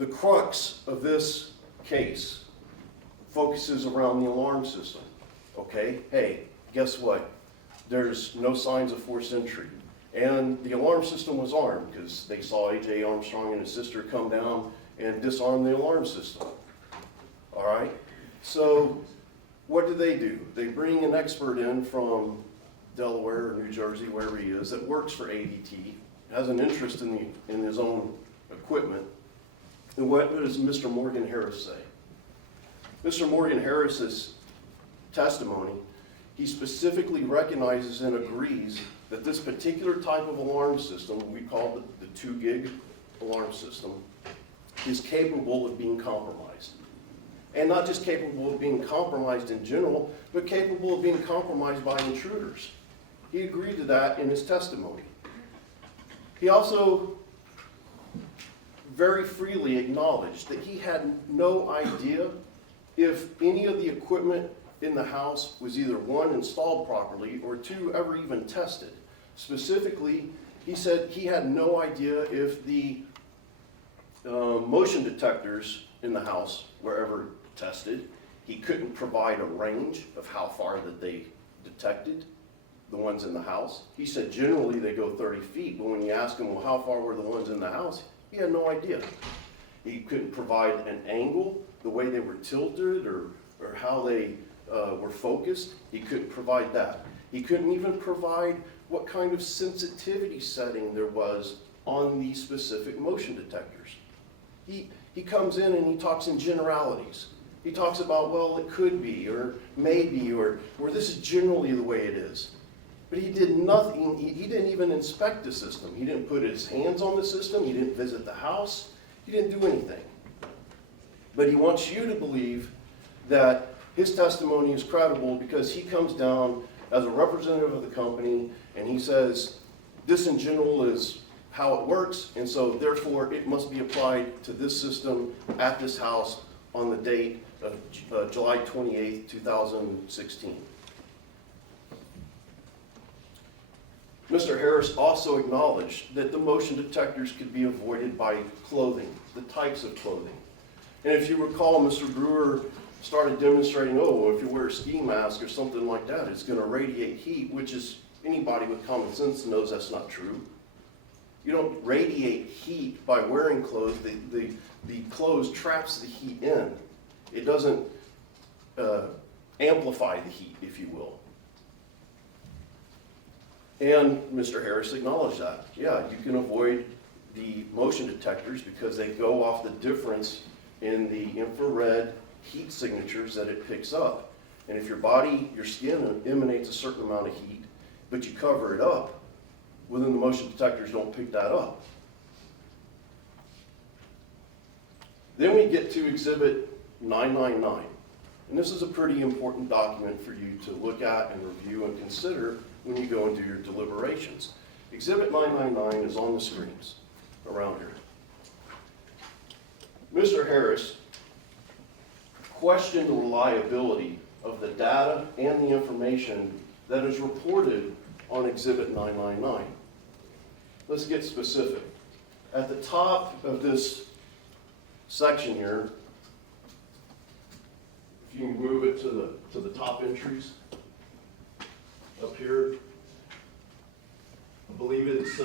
The crux of this case focuses around the alarm system. Okay, hey, guess what? There's no signs of forced entry. And the alarm system was armed because they saw A.J. Armstrong and his sister come down and disarm the alarm system. All right? So what do? They bring an expert in from Delaware or New Jersey, wherever he is, that works for ADT, has an interest in his own equipment. And what does Mr. Morgan Harris say? Mr. Morgan Harris's testimony, he specifically recognizes and agrees that this particular type of alarm system, we call the 2 gig alarm system, is capable of being compromised. And not just capable of being compromised in general, but capable of being compromised by intruders. He agreed to that in his testimony. He also very freely acknowledged that he had no idea if any of the equipment in the house was either 1, installed properly, or 2, ever even tested. Specifically, he said he had no idea if the motion detectors in the house were ever tested. He couldn't provide a range of how far that they detected the ones in the house. He said generally they go 30 feet, but when you ask him, well, how far were the ones in the house? He had no idea. He couldn't provide an angle, the way they were tilted, or how they were focused. He couldn't provide that. He couldn't even provide what kind of sensitivity setting there was on these specific motion detectors. He comes in and he talks in generalities. He talks about, well, it could be, or maybe, or this is generally the way it is. But he did nothing. He didn't even inspect the system. He didn't put his hands on the system. He didn't visit the house. He didn't do anything. But he wants you to believe that his testimony is credible because he comes down as a representative of the company and he says, this in general is how it works, and so therefore it must be applied to this system at this house on the date of July 28th, 2016. Mr. Harris also acknowledged that the motion detectors could be avoided by clothing, the types of clothing. And if you recall, Mr. Brewer started demonstrating, oh, if you wear a ski mask or something like that, it's going to radiate heat, which is, anybody with common sense knows that's not true. You don't radiate heat by wearing clothes. The clothes traps the heat in. It doesn't amplify the heat, if you will. And Mr. Harris acknowledged that. Yeah, you can avoid the motion detectors because they go off the difference in the infrared heat signatures that it picks up. And if your skin emanates a certain amount of heat, but you cover it up, well then the motion detectors don't pick that up. Then we get to Exhibit 999. And this is a pretty important document for you to look at and review and consider when you go into your deliberations. Exhibit 999 is on the screens around here. Mr. Harris questioned the reliability of the data and the information that is reported on Exhibit 999. Let's get specific. At the top of this section here, if you can move it to the top entries up here, I believe it's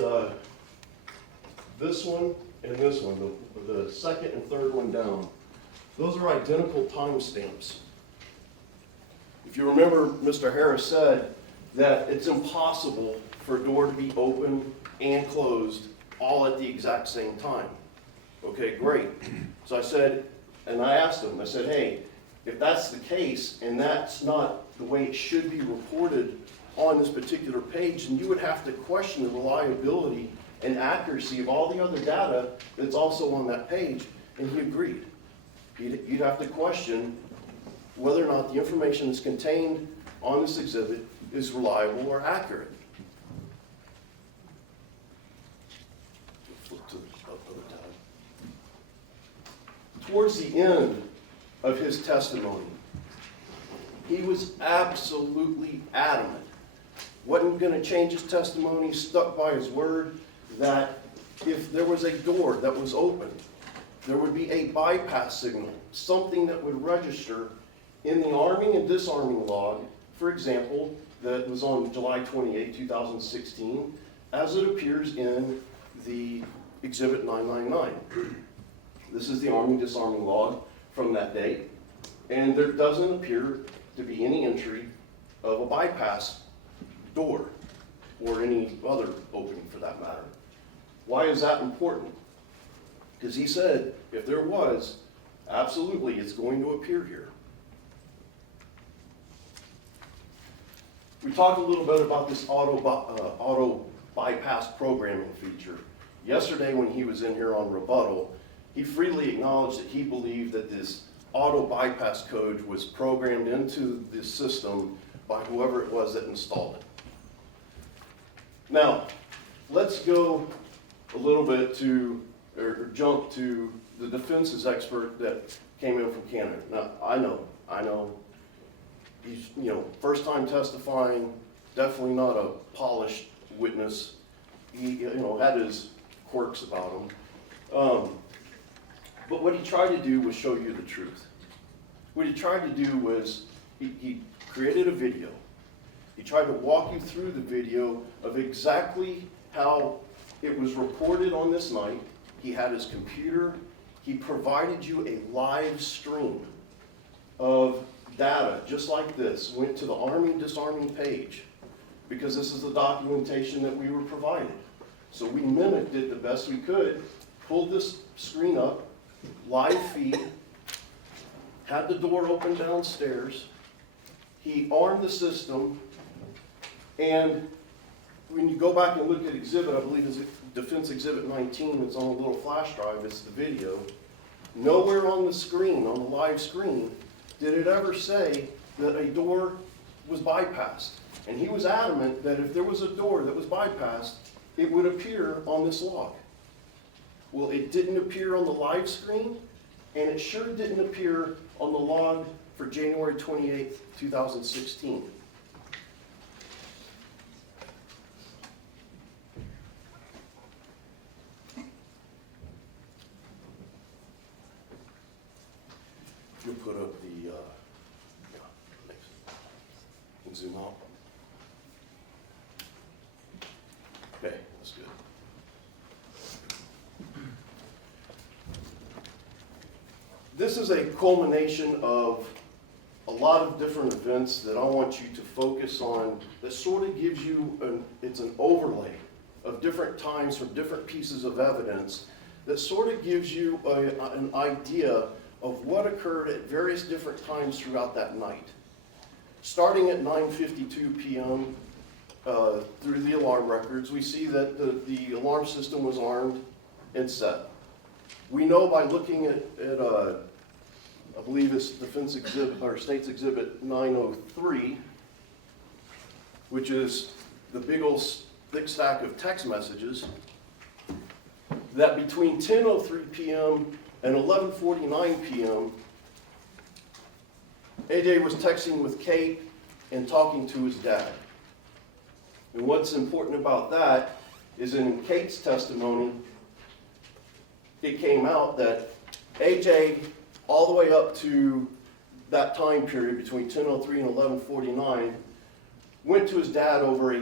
this one and this one, the second and third one down. Those are identical timestamps. If you remember, Mr. Harris said that it's impossible for a door to be open and closed all at the exact same time. Okay, great. So I said, and I asked him, I said, hey, if that's the case and that's not the way it should be reported on this particular page, then you would have to question the reliability and accuracy of all the other data that's also on that page, and he agreed. You'd have to question whether or not the information that's contained on this exhibit is reliable or accurate. Flip to the other tab. Towards the end of his testimony, he was absolutely adamant. Wasn't going to change his testimony, stuck by his word that if there was a door that was open there would be a bypass signal, something that would register in the arming and disarming log, for example, that was on July 28, 2016, as it appears in the Exhibit 999. This is the arming disarming log from that date, and there doesn't appear to be any entry of a bypass door or any other opening for that matter. Why is that important? Because he said if there was, absolutely it's going to appear here. We talked a little bit about this auto bypass programming feature. Yesterday when he was in here on rebuttal, he freely acknowledged that he believed that this auto bypass code was programmed into the system by whoever it was that installed it. Now, let's go a little bit to, or jump to the defense's expert that came in from Canada. Now, I know, he's, first time testifying, definitely not a polished witness. He, had his quirks about him. But what he tried to do was show you the truth. What he tried to do was, he created a video. He tried to walk you through the video of exactly how it was reported on this night. He had his computer. He provided you a live stream of data, just like this. Went to the arming disarming page, because this is the documentation that we were provided. So we mimicked it the best we could, pulled this screen up, live feed, had the door open downstairs. He armed the system, and when you go back and look at exhibit, I believe it's Defense Exhibit 19, it's on a little flash drive, it's the video. Nowhere on the screen, on the live screen, did it ever say that a door was bypassed. And he was adamant that if there was a door that was bypassed, it would appear on this log. Well, it didn't appear on the live screen, and it sure didn't appear on the log for January 28th, 2016. You'll put up the, zoom out. Okay, that's good. This is a culmination of a lot of different events that I want you to focus on that sort of gives you, it's an overlay of different times from different pieces of evidence that sort of gives you an idea of what occurred at various different times throughout that night. Starting at 9:52 p.m. Through the alarm records, we see that the alarm system was armed and set. We know by looking at I believe it's Defense Exhibit, or State's Exhibit 903, which is the big old thick stack of text messages, that between 10:03 p.m. and 11:49 p.m., AJ was texting with Kate and talking to his dad. And what's important about that is in Kate's testimony, it came out that AJ, all the way up to that time period between 10:03 and 11:49, went to his dad over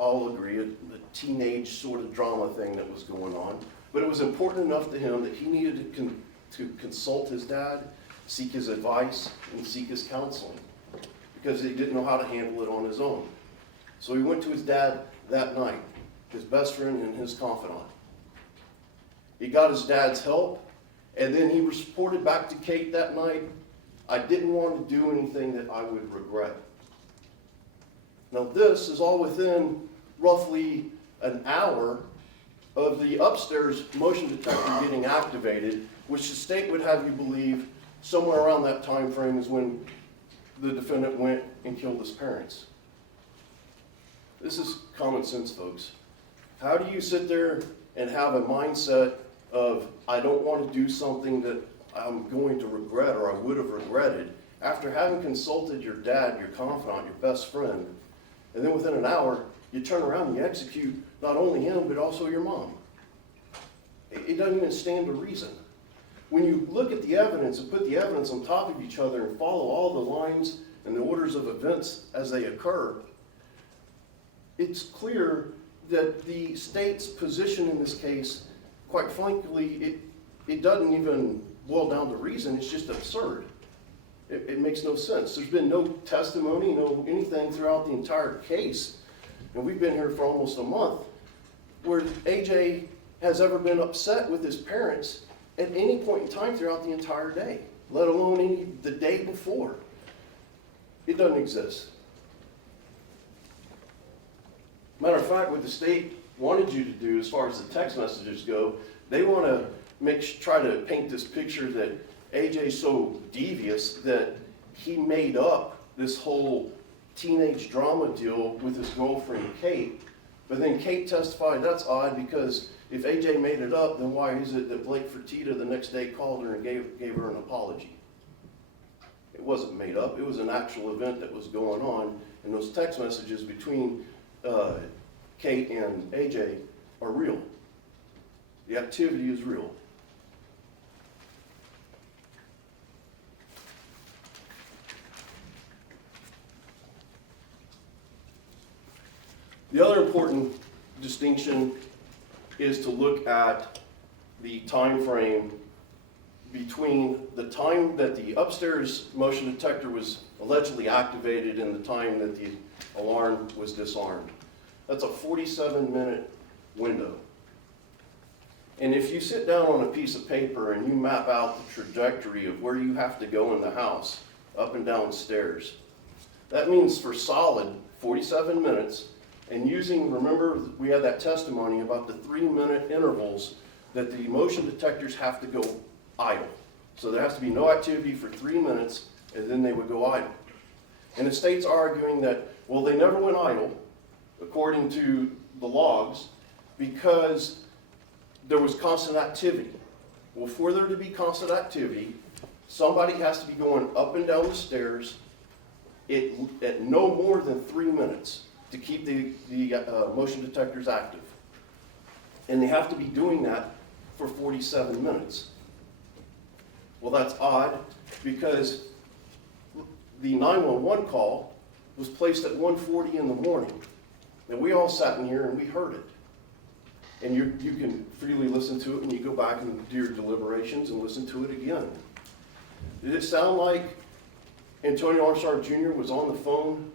I'll agree, a teenage sort of drama thing that was going on. But it was important enough to him that he needed to consult his dad, seek his advice, and seek his counseling, because he didn't know how to handle it on his own. So he went to his dad that night, his best friend and his confidant. He got his dad's help, and then he reported back to Kate that night, "I didn't want to do anything that I would regret." Now this is all within roughly an hour of the upstairs motion detector getting activated, which the state would have you believe somewhere around that time frame is when the defendant went and killed his parents. This is common sense, folks. How do you sit there and have a mindset of, I don't want to do something that I'm going to regret or I would have regretted, after having consulted your dad, your confidant, your best friend, and then within an hour, you turn around and you execute not only him, but also your mom. It doesn't even stand to reason. when you look at the evidence and put the evidence on top of each other and follow all the lines and the orders of events as they occur, it's clear that the state's position in this case, quite frankly, it doesn't even boil down to reason. It's just absurd. It makes no sense. There's been no testimony, no anything throughout the entire case, and we've been here for almost a month, where AJ has ever been upset with his parents at any point in time throughout the entire day, let alone the day before. It doesn't exist. Matter of fact, what the state wanted you to do as far as the text messages go, they want to try to paint this picture that AJ's so devious that he made up this whole teenage drama deal with his girlfriend Kate. But then Kate testified, that's odd, because if AJ made it up, then why is it that Blake Fertitta the next day called her and gave her an apology? It wasn't made up. It was an actual event that was going on, and those text messages between Kate and AJ are real. The activity is real. The other important distinction is to look at the time frame between the time that the upstairs motion detector was allegedly activated and the time that the alarm was disarmed. That's a 47-minute window. And if you sit down on a piece of paper and you map out the trajectory of where you have to go in the house, up and down stairs, that means for solid 47 minutes, and remember we had that testimony about the 3-minute intervals that the motion detectors have to go idle. So there has to be no activity for 3 minutes, and then they would go idle. And the state's arguing that, well, they never went idle, according to the logs, because there was constant activity. Well, for there to be constant activity, somebody has to be going up and down the stairs at no more than 3 minutes to keep the motion detectors active. And they have to be doing that for 47 minutes. Well, that's odd, because the 911 call was placed at 1:40 in the morning. And we all sat in here and we heard it. And you can freely listen to it when you go back and do your deliberations and listen to it again. Did it sound like Antonio Armstrong Jr. was on the phone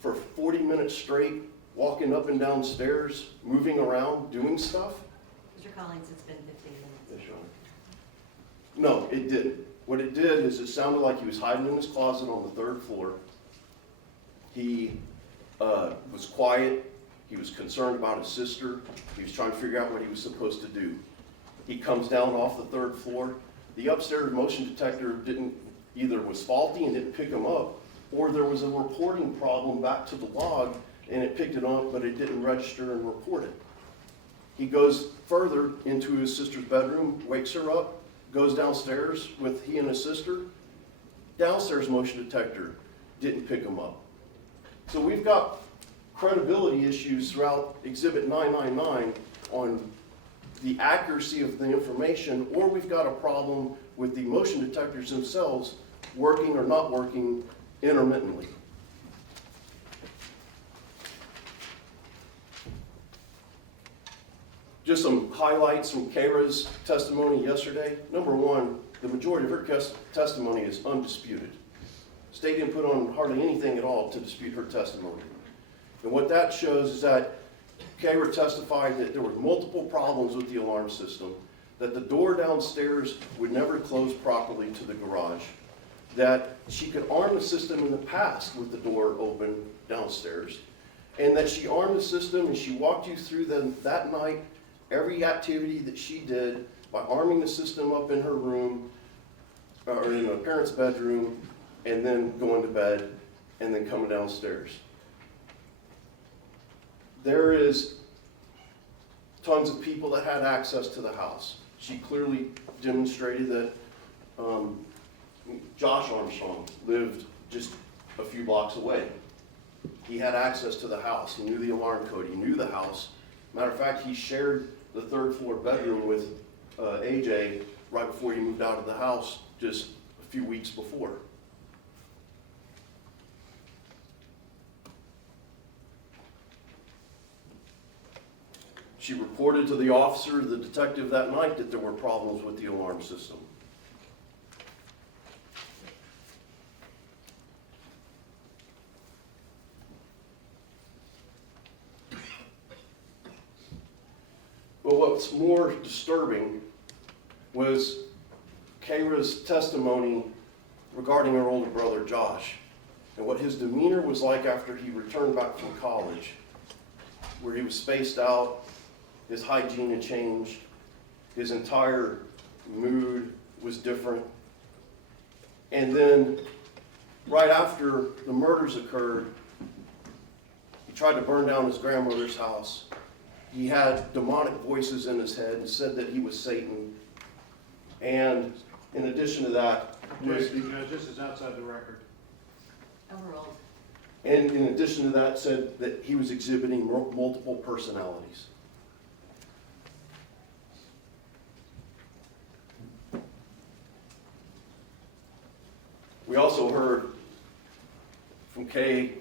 for 40 minutes straight, walking up and down stairs, moving around, doing stuff? Mr. Collins, it's been 15 minutes. Yes, Your Honor. No, it didn't. What it did is it sounded like he was hiding in his closet on the 3rd floor. He was quiet. He was concerned about his sister. He was trying to figure out what he was supposed to do. He comes down off the 3rd floor. The upstairs motion detector either was faulty and didn't pick him up, or there was a reporting problem back to the log and it picked it up, but it didn't register and report it. He goes further into his sister's bedroom, wakes her up, goes downstairs with he and his sister. Downstairs motion detector didn't pick him up. So we've got credibility issues throughout Exhibit 999 on the accuracy of the information, or we've got a problem with the motion detectors themselves working or not working intermittently. Just some highlights from Kara's testimony yesterday. Number one, the majority of her testimony is undisputed. State didn't put on hardly anything at all to dispute her testimony. And what that shows is that Kara testified that there were multiple problems with the alarm system, that the door downstairs would never close properly to the garage, that she could arm the system in the past with the door open downstairs, and that she armed the system and she walked you through that night every activity that she did by arming the system up in her room or in her parents' bedroom, and then going to bed and then coming downstairs. There is tons of people that had access to the house. She clearly demonstrated that Josh Armstrong lived just a few blocks away. He had access to the house. He knew the alarm code. He knew the house. Matter of fact, he shared the 3rd floor bedroom with AJ right before he moved out of the house just a few weeks before. She reported to the officer, the detective that night, that there were problems with the alarm system. But what's more disturbing was Kayra's testimony regarding her older brother, Josh, and what his demeanor was like after he returned back from college, where he was spaced out, his hygiene had changed, his entire mood was different. And then, right after the murders occurred, he tried to burn down his grandmother's house. He had demonic voices in his head and said that he was Satan. And in addition to that, Judge, this is outside the record. Overruled. and in addition to that, said that he was exhibiting multiple personalities. We also heard from Kay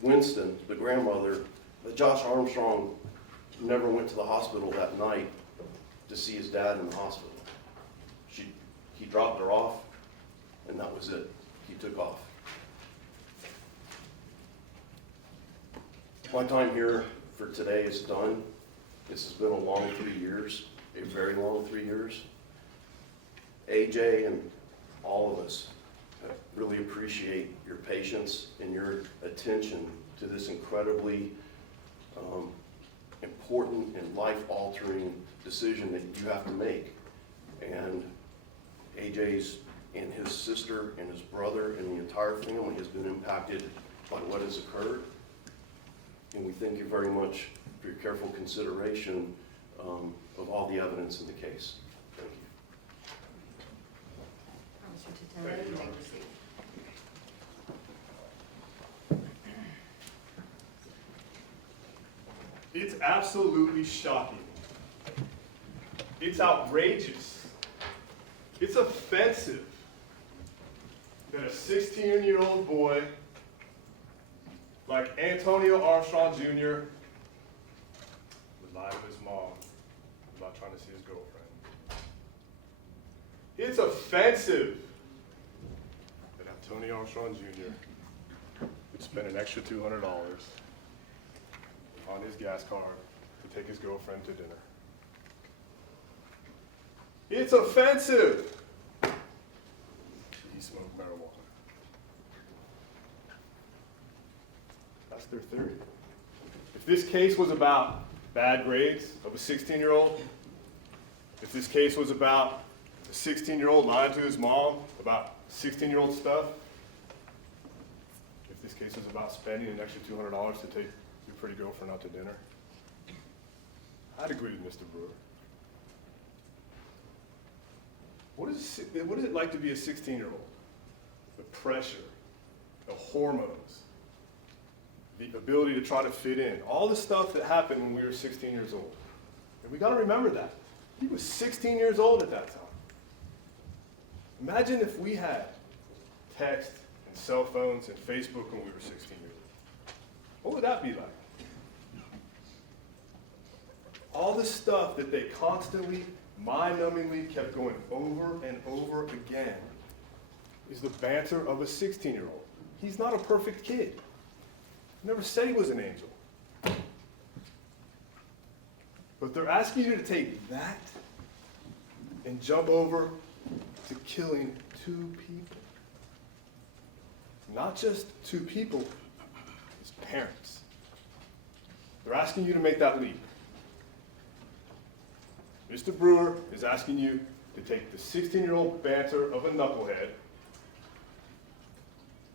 Winston, the grandmother, that Josh Armstrong never went to the hospital that night to see his dad in the hospital. He dropped her off, and that was it. He took off. My time here for today is done. This has been a long 3 years, a very long 3 years. AJ and all of us really appreciate your patience and your attention to this incredibly important and life-altering decision that you have to make. And AJ's and his sister and his brother and the entire family has been impacted by what has occurred. And we thank you very much for your careful consideration of all the evidence in the case. Thank you. Mr. Fertitta, you may proceed. It's absolutely shocking. It's outrageous. It's offensive that a 16-year-old boy like Antonio Armstrong Jr. would lie to his mom about trying to see his girlfriend. It's offensive that Antonio Armstrong Jr. would spend an extra $200 on his gas card to take his girlfriend to dinner. It's offensive. He smoked marijuana. That's their theory. If this case was about bad grades of a 16-year-old, if this case was about a 16-year-old lying to his mom about 16-year-old stuff, if this case was about spending an extra $200 to take your pretty girlfriend out to dinner, I'd agree with Mr. Brewer. What is it like to be a 16-year-old? The pressure, the hormones, the ability to try to fit in, all the stuff that happened when we were 16 years old. And we gotta remember that. He was 16 years old at that time. Imagine if we had text and cell phones and Facebook when we were 16 years old. What would that be like? All the stuff that they constantly, mind-numbingly kept going over and over again is the banter of a 16-year-old. He's not a perfect kid. Never said he was an angel. But they're asking you to take that and jump over to killing 2 people. Not just 2 people, his parents. They're asking you to make that leap. Mr. Brewer is asking you to take the 16-year-old banter of a knucklehead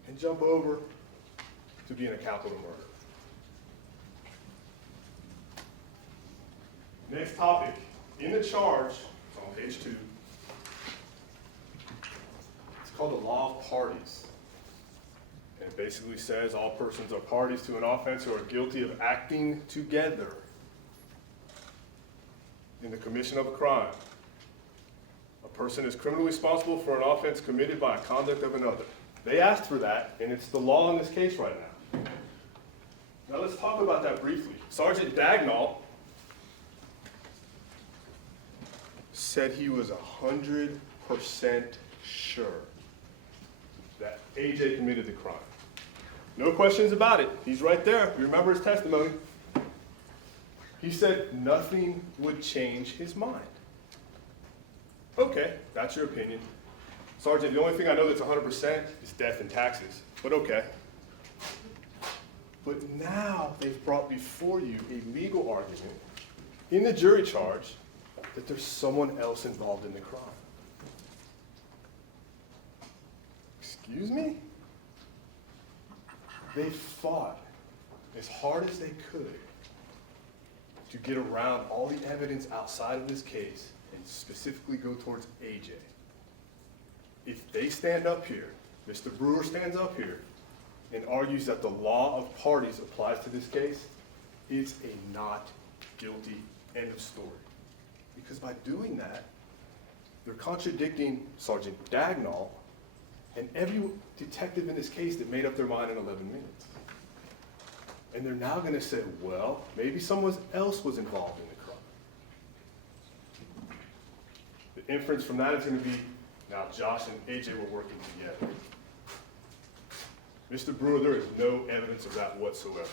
and jump over to being a capital murder. Next topic, in the charge, it's on page 2. It's called the law of parties. And it basically says all persons are parties to an offense who are guilty of acting together in the commission of a crime. A person is criminally responsible for an offense committed by a conduct of another. They asked for that, and it's the law in this case right now. Now let's talk about that briefly. Sergeant Dagnall said he was 100% sure that AJ committed the crime. No questions about it. He's right there. You remember his testimony. He said nothing would change his mind. Okay, that's your opinion. Sergeant, the only thing I know that's 100% is death and taxes, but okay. But now they've brought before you a legal argument in the jury charge that there's someone else involved in the crime. Excuse me? They fought as hard as they could to get around all the evidence outside of this case and specifically go towards AJ. If they stand up here, Mr. Brewer stands up here and argues that the law of parties applies to this case, it's a not guilty, end of story. Because by doing that, they're contradicting Sergeant Dagnall and every detective in this case that made up their mind in 11 minutes. And they're now going to say, well, maybe someone else was involved in the crime. The inference from that is going to be, now Josh and AJ were working together. Mr. Brewer, there is no evidence of that whatsoever.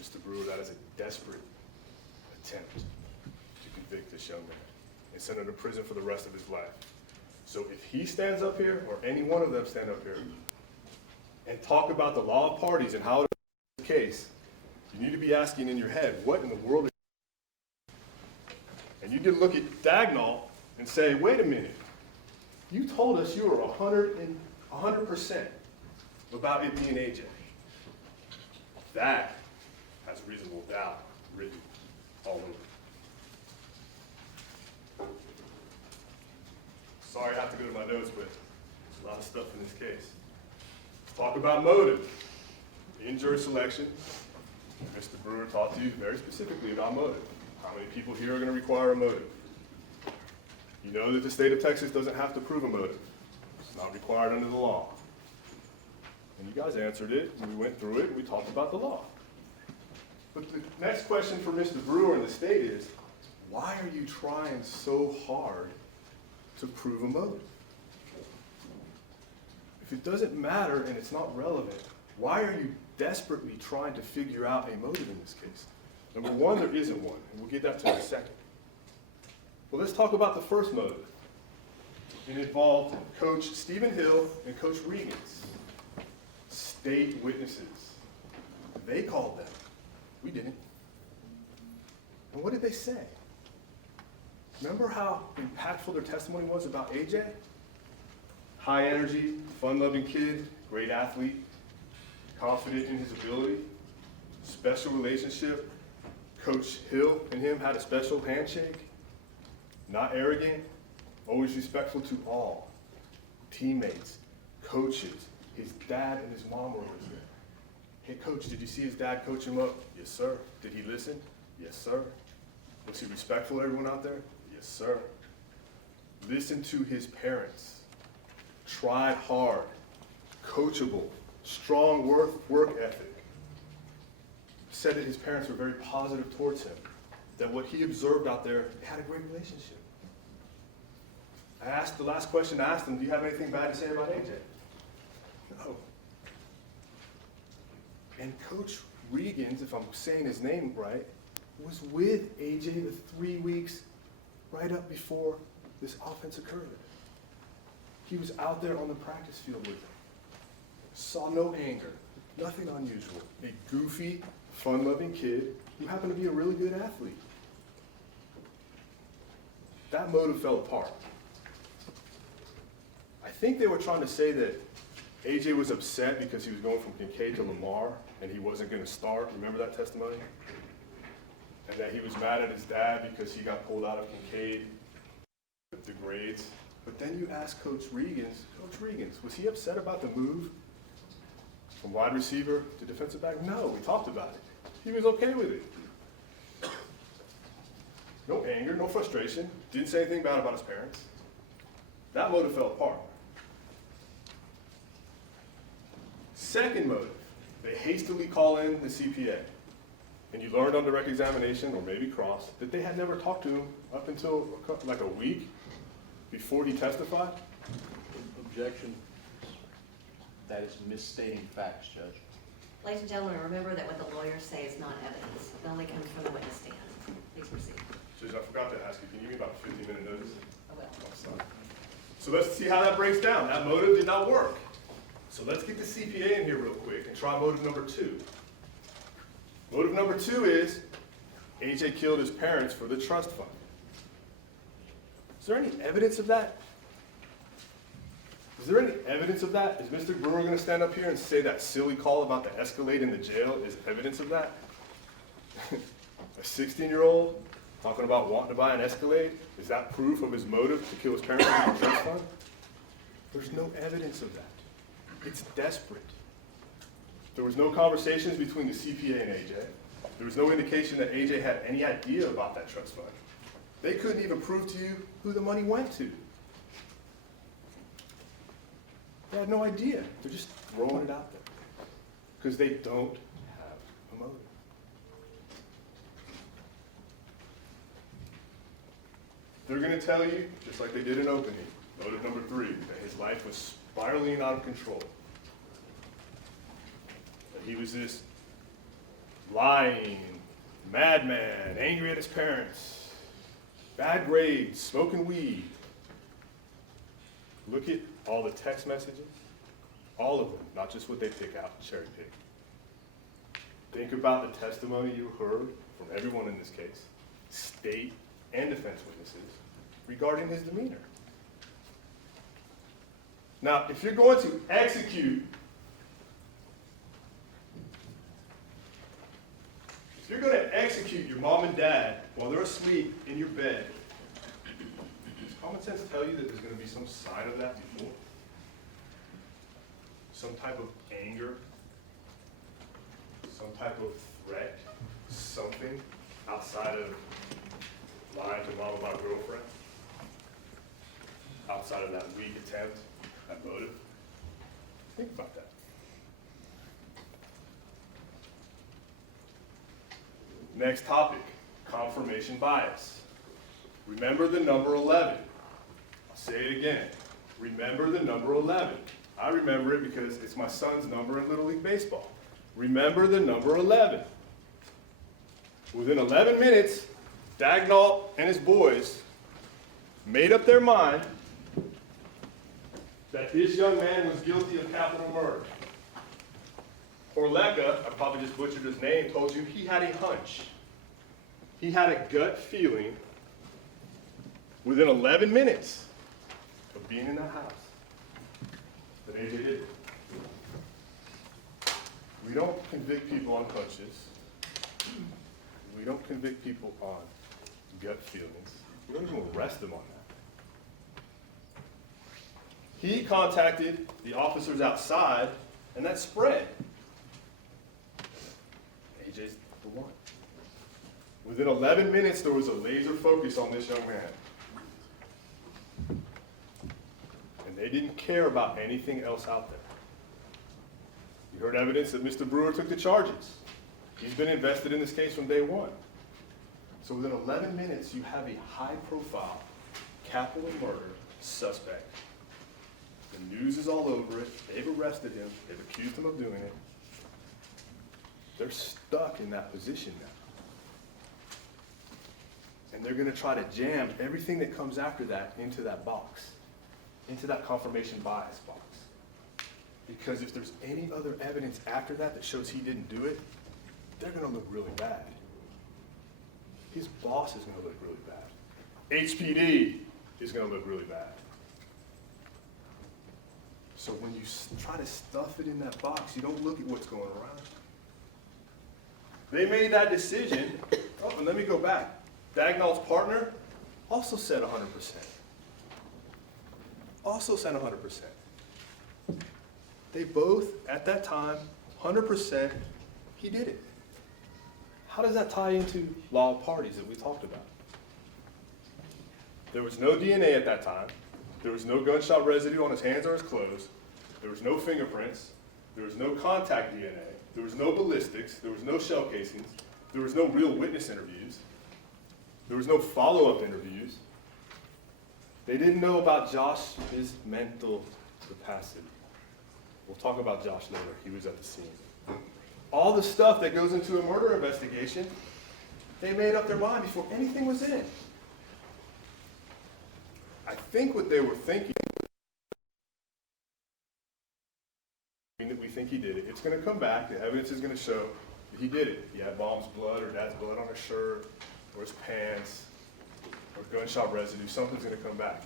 Mr. Brewer, that is a desperate attempt to convict this young man and send him to prison for the rest of his life. So if he stands up here, or any one of them stand up here, and talk about the law of parties and how it is the case, you need to be asking in your head, what in the world is and you need to look at Dagnall and say, wait a minute, you told us you were 100% about it being AJ. That has reasonable doubt written all over it. Sorry I have to go to my notes, but there's a lot of stuff in this case. Let's talk about motive. In jury selection, Mr. Brewer talked to you very specifically about motive. How many people here are going to require a motive? You know that the state of Texas doesn't have to prove a motive. It's not required under the law. And you guys answered it, and we went through it, and we talked about the law. But the next question for Mr. Brewer and the state is, why are you trying so hard to prove a motive? If it doesn't matter and it's not relevant, why are you desperately trying to figure out a motive in this case? Number one, there isn't one, and we'll get that to in a second. But let's talk about the first motive. It involved Coach Stephen Hill and Coach Regan's state witnesses. They called them. We didn't. And what did they say? Remember how impactful their testimony was about AJ? High energy, fun-loving kid, great athlete, confident in his ability, special relationship. Coach Hill and him had a special handshake. Not arrogant, always respectful to all. Teammates, coaches, his dad and his mom were always there. Hey coach, did you see his dad coach him up? Yes, sir. Did he listen? Yes, sir. Was he respectful to everyone out there? Yes, sir. Listened to his parents. Tried hard. Coachable. Strong work ethic. Said that his parents were very positive towards him. That what he observed out there, they had a great relationship. I asked, the last question I asked him, do you have anything bad to say about AJ? No. And Coach Regan's, if I'm saying his name right, was with AJ the 3 weeks right up before this offense occurred. He was out there on the practice field with him. Saw no anger, nothing unusual. A goofy, fun-loving kid who happened to be a really good athlete. That motive fell apart. I think they were trying to say that AJ was upset because he was going from Kincaid to Lamar and he wasn't going to start. Remember that testimony? And that he was mad at his dad because he got pulled out of Kincaid with the grades. But then you ask Coach Regan's, was he upset about the move from wide receiver to defensive back? No, we talked about it. He was okay with it. No anger, no frustration. Didn't say anything bad about his parents. That motive fell apart. Second motive, they hastily call in the CPA. And you learned on direct examination, or maybe cross, that they had never talked to him up until like a week before he testified. Objection. That is misstating facts, Judge. Ladies and gentlemen, remember that what the lawyers say is not evidence. It only comes from the witness stand. Please proceed. Judge, I forgot to ask you, can you give me about a 15-minute notice? I will. I'm sorry. So let's see how that breaks down. That motive did not work. So let's get the CPA in here real quick and try motive number 2. Motive number 2 is AJ killed his parents for the trust fund. Is there any evidence of that? Is there any evidence of that? Is Mr. Brewer going to stand up here and say that silly call about the Escalade in the jail is evidence of that? A 16-year-old talking about wanting to buy an Escalade, is that proof of his motive to kill his parents for the trust fund? There's no evidence of that. It's desperate. There was no conversations between the CPA and AJ. There was no indication that AJ had any idea about that trust fund. They couldn't even prove to you who the money went to. They had no idea. They're just throwing it out there because they don't have a motive. They're going to tell you, just like they did in opening, motive number 3, that his life was spiraling out of control. That he was this lying madman, angry at his parents, bad grades, smoking weed. Look at all the text messages, all of them, not just what they pick out, cherry pick. Think about the testimony you heard from everyone in this case, state and defense witnesses, regarding his demeanor. Now, if you're going to execute, your mom and dad while they're asleep in your bed, does common sense tell you that there's going to be some sign of that before? Some type of anger, some type of threat, something outside of lying to mom about a girlfriend, outside of that weak attempt, that motive. Think about that. Next topic, confirmation bias. Remember the number 11. I'll say it again. Remember the number 11. I remember it because it's my son's number in Little League Baseball. Remember the number 11. Within 11 minutes, Dagnall and his boys made up their mind that this young man was guilty of capital murder. Horleka, I probably just butchered his name, told you he had a hunch. He had a gut feeling within 11 minutes of being in that house that AJ did it. We don't convict people on hunches. We don't convict people on gut feelings. We don't even arrest them on that. He contacted the officers outside, and that spread. AJ's the one. Within 11 minutes, there was a laser focus on this young man. And they didn't care about anything else out there. You heard evidence that Mr. Brewer took the charges. He's been invested in this case from day one. So within 11 minutes, you have a high-profile capital murder suspect. The news is all over it. They've arrested him. They've accused him of doing it. They're stuck in that position now. And they're going to try to jam everything that comes after that into that box, into that confirmation bias box. Because if there's any other evidence after that that shows he didn't do it, they're going to look really bad. His boss is going to look really bad. HPD is going to look really bad. So when you try to stuff it in that box, you don't look at what's going around. They made that decision. Oh, and let me go back. Dagnall's partner also said 100%. Also said 100%. They both, at that time, 100%, he did it. How does that tie into law of parties that we talked about? There was no DNA at that time. There was no gunshot residue on his hands or his clothes. There was no fingerprints. There was no contact DNA. There was no ballistics. There was no shell casings. There was no real witness interviews. There was no follow-up interviews. They didn't know about Josh's mental capacity. We'll talk about Josh later. He was at the scene. All the stuff that goes into a murder investigation, they made up their mind before anything was in. I think what they were thinking, that we think he did it, it's going to come back, the evidence is going to show that he did it. He had mom's blood or dad's blood on his shirt or his pants or gunshot residue, something's going to come back.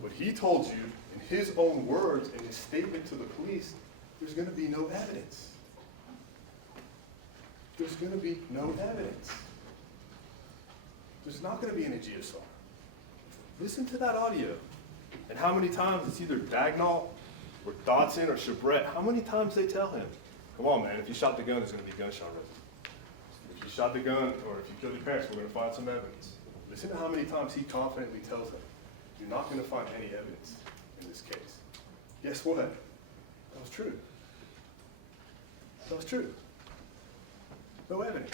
What he told you in his own words in his statement to the police, there's going to be no evidence. There's going to be no evidence. There's not going to be an AGSR. Listen to that audio. And how many times it's either Dagnall or Dotson or Chabret, how many times they tell him, come on, man, if you shot the gun, there's going to be gunshot residue. If you shot the gun or if you killed your parents, we're going to find some evidence. Listen to how many times he confidently tells them, you're not going to find any evidence in this case. Guess what? That was true. That was true. No evidence.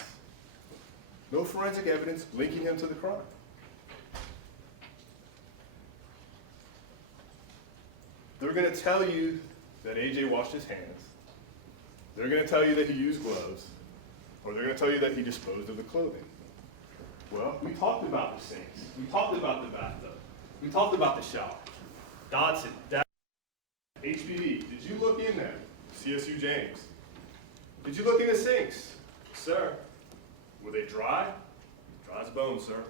No forensic evidence linking him to the crime. They're going to tell you that AJ washed his hands. They're going to tell you that he used gloves. Or they're going to tell you that he disposed of the clothing. Well, we talked about the sinks. We talked about the bathtub. We talked about the shower. Dodson, HPD, did you look in there? CSU James. Did you look in the sinks? Sir. Were they dry? Dry as bones, sir.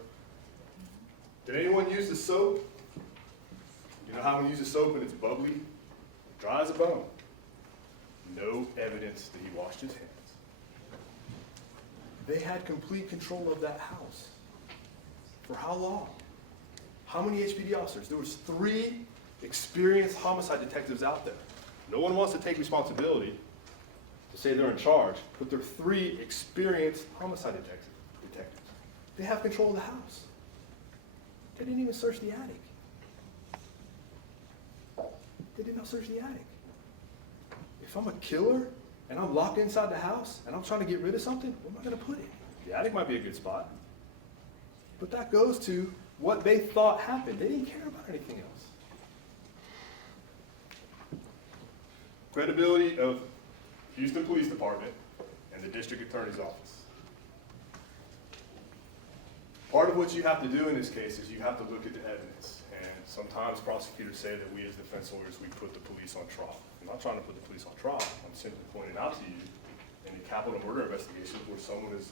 Did anyone use the soap? You know how we use the soap and it's bubbly? Dry as a bone. No evidence that he washed his hands. They had complete control of that house. For how long? How many HPD officers? There was 3 experienced homicide detectives out there. No one wants to take responsibility to say they're in charge, but they're 3 experienced homicide detectives. They have control of the house. They didn't even search the attic. They did not search the attic. If I'm a killer and I'm locked inside the house and I'm trying to get rid of something, where am I going to put it? The attic might be a good spot. But that goes to what they thought happened. They didn't care about anything else. Credibility of Houston Police Department and the District Attorney's Office. Part of what you have to do in this case is you have to look at the evidence. And sometimes prosecutors say that we as defense lawyers, we put the police on trial. I'm not trying to put the police on trial. I'm simply pointing out to you in a capital murder investigation where someone is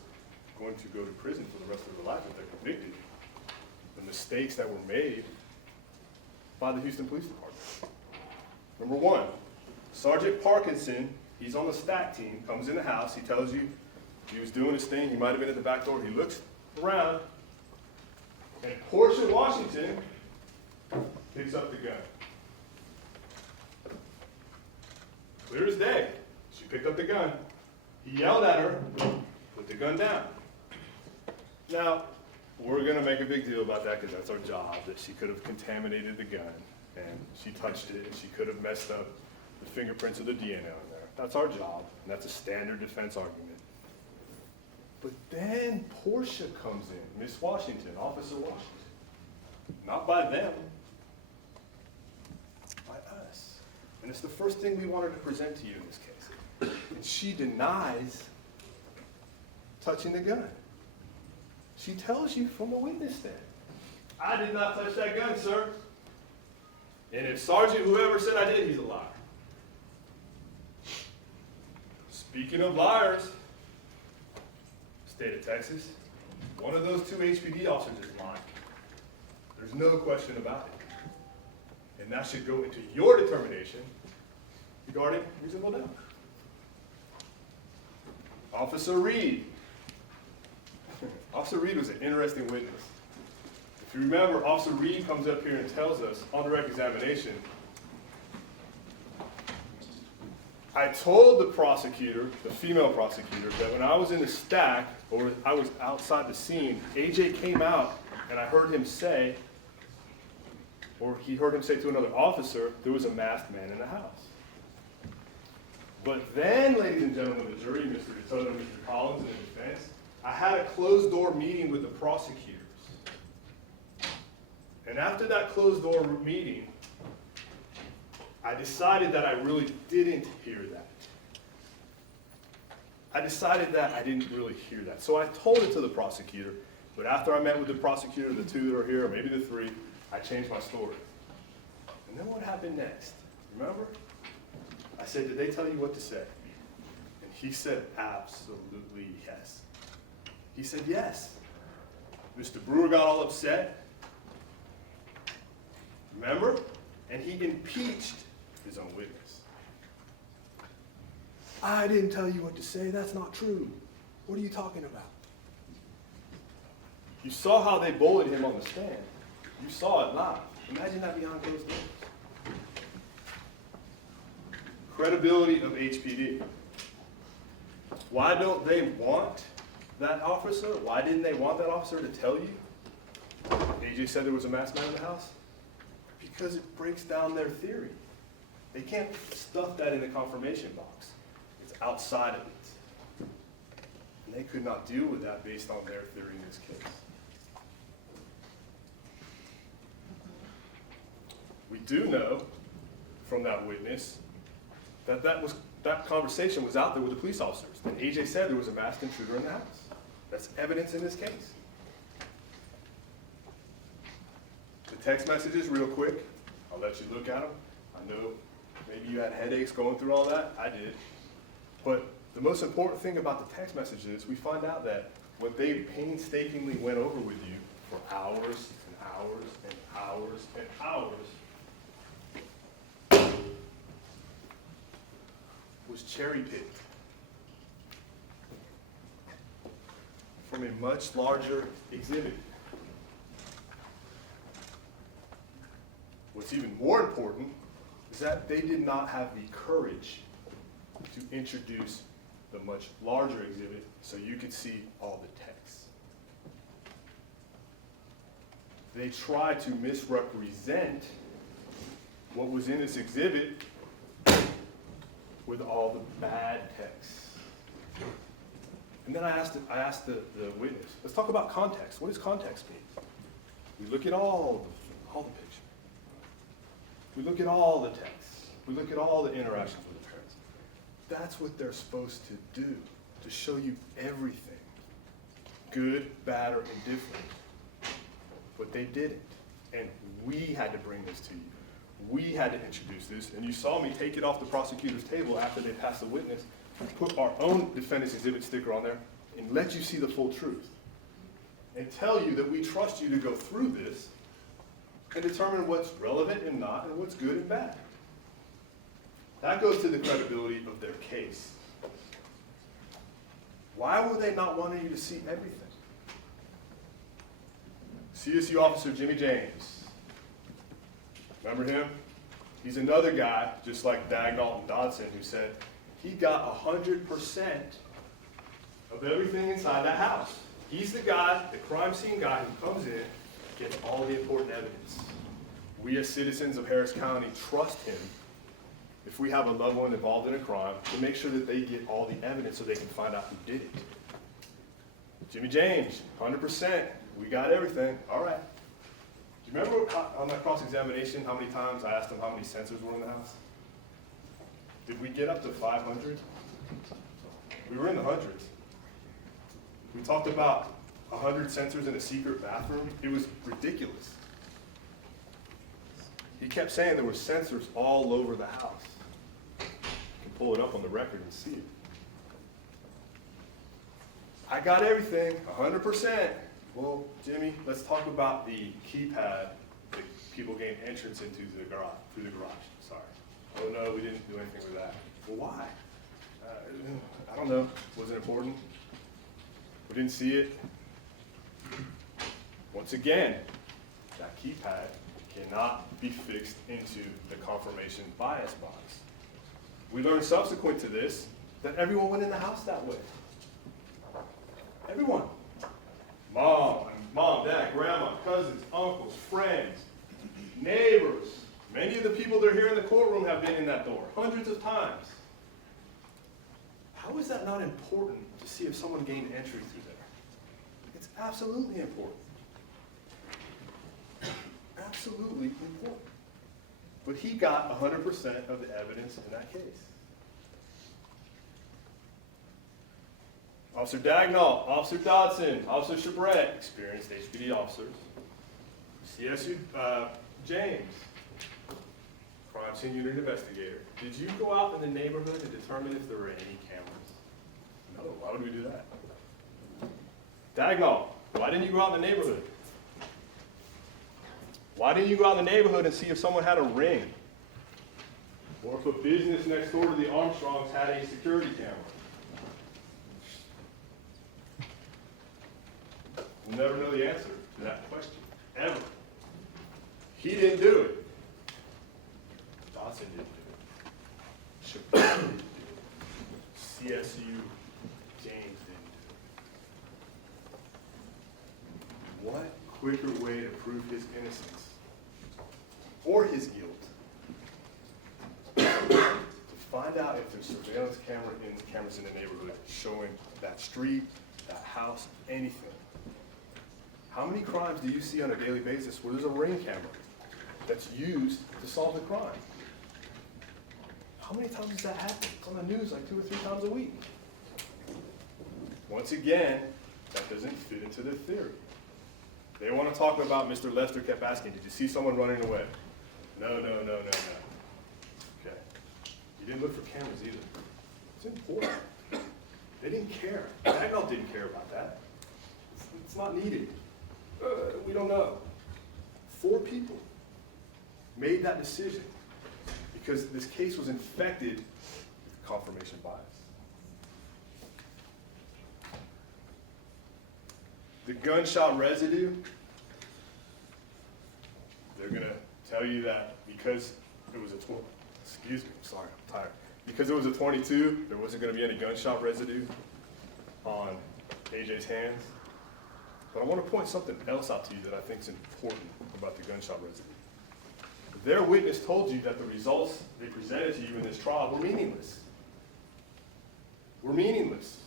going to go to prison for the rest of their life if they're convicted, the mistakes that were made by the Houston Police Department. Number 1, Sergeant Parkinson, he's on the STAC team, comes in the house, he tells you he was doing his thing, he might have been at the back door, he looks around, and Portia Washington picks up the gun. Clear as day, she picked up the gun. He yelled at her, put the gun down. Now, we're going to make a big deal about that because that's our job, that she could have contaminated the gun, and she touched it, and she could have messed up the fingerprints of the DNA on there. That's our job, and that's a standard defense argument. But then Portia comes in, Miss Washington, Officer Washington. Not by them, by us. And it's the first thing we wanted to present to you in this case. And she denies touching the gun. She tells you from the witness stand, I did not touch that gun, sir. And if Sergeant whoever said I did, he's a liar. Speaking of liars, state of Texas, one of those 2 HPD officers is lying. There's no question about it. And that should go into your determination regarding reasonable doubt. Officer Reed. Officer Reed was an interesting witness. If you remember, Officer Reed comes up here and tells us on direct examination, I told the prosecutor, the female prosecutor, that when I was in the stack, or I was outside the scene, AJ came out and I heard him say, or he heard him say to another officer, there was a masked man in the house. But then, ladies and gentlemen of the jury, Mr. Fertitta and Mr. Collins in the defense, I had a closed-door meeting with the prosecutors. And after that closed-door meeting, I decided that I really didn't hear that. I decided that I didn't really hear that. So I told it to the prosecutor, but after I met with the prosecutor, the two that are here, or maybe the three, I changed my story. And then what happened next? Remember? I said, did they tell you what to say? And he said, absolutely yes. He said, yes. Mr. Brewer got all upset. Remember? And he impeached his own witness. I didn't tell you what to say. That's not true. What are you talking about? You saw how they bullied him on the stand. You saw it live. Imagine that behind closed doors. Credibility of HPD. Why don't they want that officer? Why didn't they want that officer to tell you? AJ said there was a masked man in the house. Because it breaks down their theory. They can't stuff that in the confirmation box. It's outside of it. And they could not deal with that based on their theory in this case. We do know from that witness that that conversation was out there with the police officers. And AJ said there was a masked intruder in the house. That's evidence in this case. The text messages, real quick, I'll let you look at them. I know maybe you had headaches going through all that. I did. But the most important thing about the text messages, we find out that what they painstakingly went over with you for hours and hours and hours and hours was cherry-picked from a much larger exhibit. What's even more important is that they did not have the courage to introduce the much larger exhibit so you could see all the text. They tried to misrepresent what was in this exhibit with all the bad text. And then I asked the witness, let's talk about context. What does context mean? We look at all the picture. We look at all the texts. We look at all the interactions with the parents. That's what they're supposed to do, to show you everything, good, bad, or indifferent. But they didn't, and we had to bring this to you. We had to introduce this, and you saw me take it off the prosecutor's table after they passed the witness, put our own defendant's exhibit sticker on there, and let you see the full truth. And tell you that we trust you to go through this and determine what's relevant and not, and what's good and bad. That goes to the credibility of their case. Why were they not wanting you to see everything? CSU officer Jimmy James. Remember him? He's another guy, just like Dagnall and Dodson, who said he got 100% of everything inside that house. He's the guy, the crime scene guy, who comes in, gets all the important evidence. We as citizens of Harris County trust him if we have a loved one involved in a crime to make sure that they get all the evidence so they can find out who did it. Jimmy James, 100%. We got everything. All right. Do you remember on that cross-examination how many times I asked him how many sensors were in the house? Did we get up to 500? We were in the hundreds. We talked about 100 sensors in a secret bathroom. It was ridiculous. He kept saying there were sensors all over the house. You can pull it up on the record and see it. I got everything, 100%. Well, Jimmy, let's talk about the keypad that people gained entrance into the garage, through the garage. Sorry. Oh no, we didn't do anything with that. Well, why? I don't know. Was it important? We didn't see it. Once again, that keypad cannot be fixed into the confirmation bias box. We learned subsequent to this that everyone went in the house that way. Everyone. Mom, dad, grandma, cousins, uncles, friends, neighbors. Many of the people that are here in the courtroom have been in that door hundreds of times. How is that not important to see if someone gained entry through there? It's absolutely important. Absolutely important. But he got 100% of the evidence in that case. Officer Dagnall, Officer Dodson, Officer Chabrette, experienced HPD officers. CSU James, crime scene unit investigator. Did you go out in the neighborhood to determine if there were any cameras? No, why would we do that? Dagnall, why didn't you go out in the neighborhood? Why didn't you go out in the neighborhood and see if someone had a ring? Or if a business next door to the Armstrongs had a security camera? We'll never know the answer to that question, ever. He didn't do it. Dodson didn't do it. Chabrette didn't do it. CSU James didn't do it. What quicker way to prove his innocence or his guilt to find out if there's surveillance cameras in the neighborhood showing that street, that house, anything? How many crimes do you see on a daily basis where there's a ring camera that's used to solve the crime? How many times does that happen? It's on the news like 2 or 3 times a week. Once again, that doesn't fit into their theory. They want to talk about Mr. Lester kept asking, did you see someone running away? No. Okay. You didn't look for cameras either. It's important. They didn't care. Dagnall didn't care about that. It's not needed. We don't know. 4 people made that decision because this case was infected with confirmation bias. The gunshot residue, they're going to tell you that because it was because it was a 22, there wasn't going to be any gunshot residue on AJ's hands. But I want to point something else out to you that I think is important about the gunshot residue. Their witness told you that the results they presented to you in this trial were meaningless.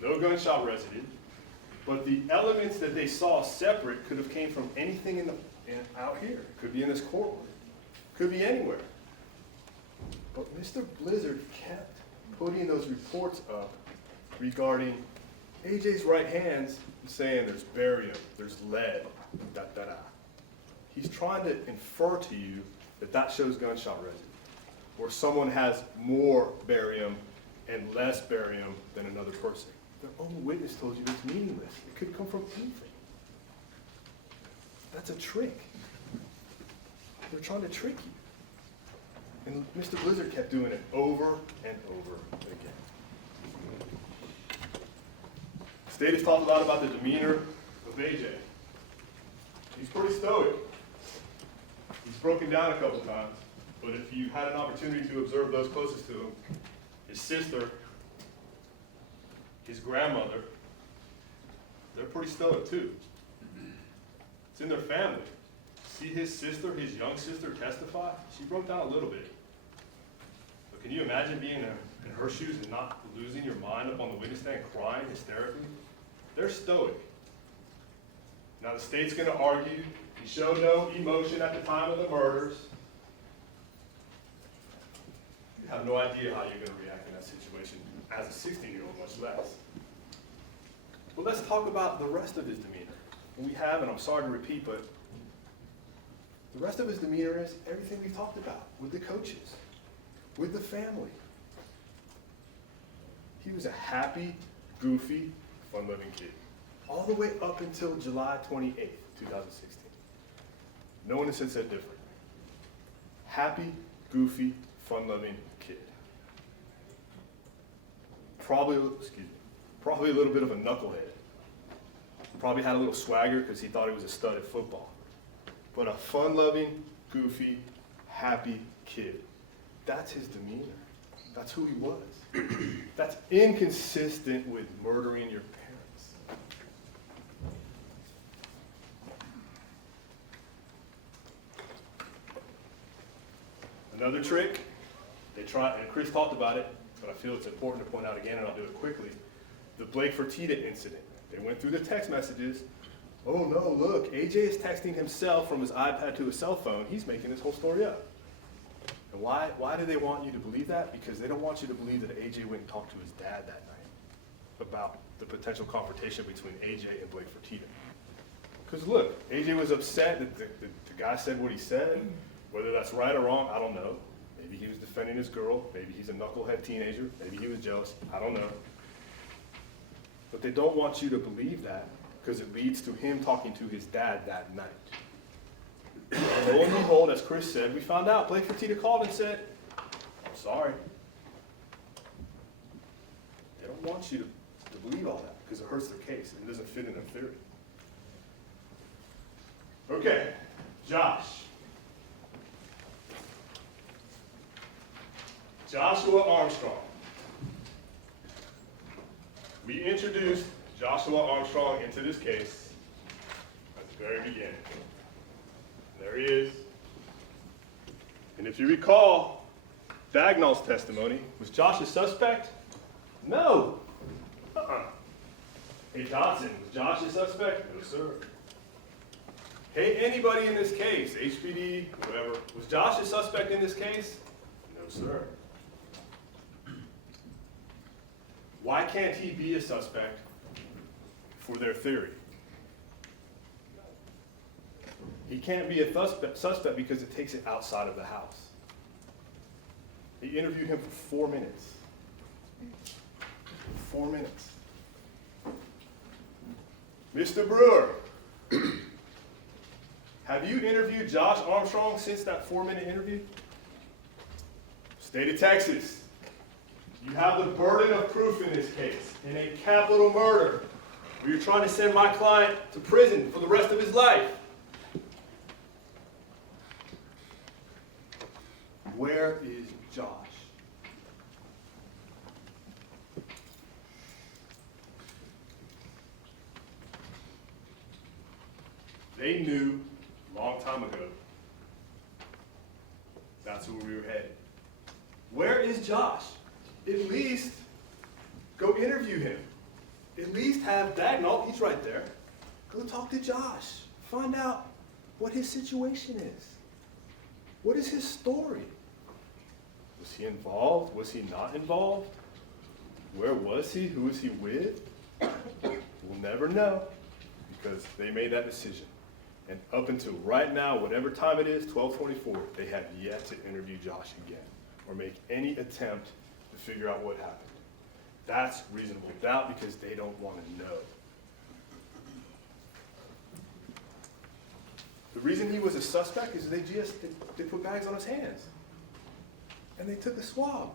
No gunshot residue. But the elements that they saw separate could have came from anything out here. Could be in this courtroom. Could be anywhere. But Mr. Blizzard kept putting those reports up regarding AJ's right hands, saying there's barium, there's lead, da-da-da. He's trying to infer to you that that shows gunshot residue, or someone has more barium and less barium than another person. Their own witness told you it's meaningless. It could come from anything. That's a trick. They're trying to trick you. And Mr. Blizzard kept doing it over and over again. The state has talked a lot about the demeanor of AJ. He's pretty stoic. He's broken down a couple times, but if you had an opportunity to observe those closest to him, his sister, his grandmother, they're pretty stoic too. It's in their family. See his sister, his young sister, testify? She broke down a little bit. But can you imagine being in her shoes and not losing your mind up on the witness stand, crying hysterically? They're stoic. Now the state's going to argue he showed no emotion at the time of the murders. You have no idea how you're going to react in that situation as a 16-year-old, much less. But let's talk about the rest of his demeanor. We have, and I'm sorry to repeat, but the rest of his demeanor is everything we've talked about with the coaches, with the family. He was a happy, goofy, fun-loving kid, all the way up until July 28th, 2016. No one has since said different. Happy, goofy, fun-loving kid. Probably a little bit of a knucklehead. Probably had a little swagger because he thought he was a stud at football. But a fun-loving, goofy, happy kid. That's his demeanor. That's who he was. That's inconsistent with murdering your parents. Another trick, they try, and Chris talked about it, but I feel it's important to point out again, and I'll do it quickly. The Blake Fertitta incident. They went through the text messages. Oh no, look, AJ is texting himself from his iPad to his cell phone. He's making this whole story up. And why do they want you to believe that? Because they don't want you to believe that AJ went and talked to his dad that night about the potential confrontation between AJ and Blake Fertitta. Because look, AJ was upset that the guy said what he said. Whether that's right or wrong, I don't know. Maybe he was defending his girl. Maybe he's a knucklehead teenager. Maybe he was jealous. I don't know. But they don't want you to believe that because it leads to him talking to his dad that night. And lo and behold, as Chris said, we found out Blake Fertitta called and said, I'm sorry. They don't want you to believe all that because it hurts their case. It doesn't fit in their theory. Okay, Josh. Joshua Armstrong. We introduced Joshua Armstrong into this case at the very beginning. There he is. And if you recall, Dagnall's testimony, was Josh a suspect? No. Hey Johnson, was Josh a suspect? No, sir. Hey, anybody in this case, HPD, whatever, was Josh a suspect in this case? No, sir. Why can't he be a suspect for their theory? He can't be a suspect because it takes it outside of the house. He interviewed him for 4 minutes. 4 minutes. Mr. Brewer, have you interviewed Josh Armstrong since that 4-minute interview? State of Texas. You have the burden of proof in this case, in a capital murder, where you're trying to send my client to prison for the rest of his life. Where is Josh? They knew a long time ago that's where we were headed. Where is Josh? At least go interview him. At least have Dagnall, he's right there. Go talk to Josh. Find out what his situation is. What is his story? Was he involved? Was he not involved? Where was he? Who was he with? We'll never know because they made that decision. And up until right now, whatever time it is, 12:24, they have yet to interview Josh again or make any attempt to figure out what happened. That's reasonable doubt because they don't want to know. The reason he was a suspect is they put bags on his hands. And they took a swab.